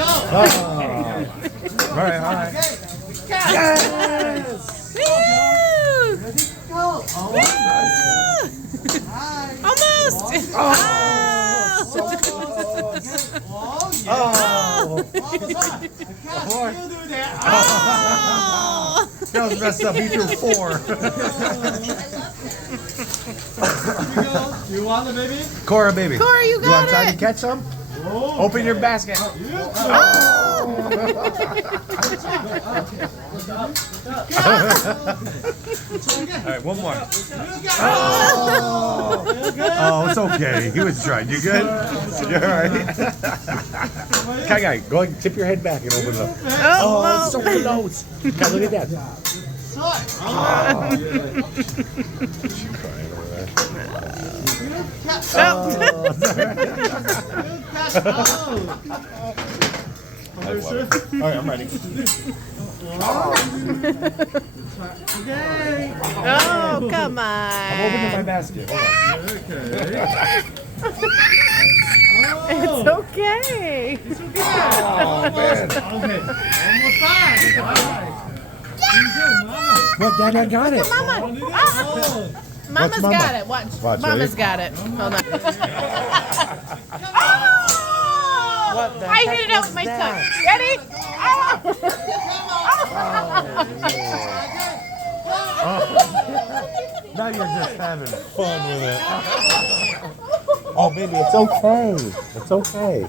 All right, all right. Yes! Almost! Oh! Oh! That was messed up. He threw 4. You want the baby? Cora, baby. Cora, you You want got to try to it! catch some? Open your basket. Oh! All right, one more. Oh, it's okay. He was trying. You good? You're all right. Kai, go ahead, tip your head back and open it up. Oh, it's so close. Kai, look at that. She's crying over there. All right, I'm ready. Okay. Oh, come I'm opening my on. basket. Hold on. It's okay. It's okay. Oh, man. Okay. Almost time. All right. You go, Mama. What, Dad, I got it. Mama. Oh. Mama's Mama? got it. Watch. Watch, Mama's ready? got it. Hold on. What the I heck hit it out was with my that? tongue. Ready? Now you're just having fun with it. Oh, baby, it's okay. It's okay.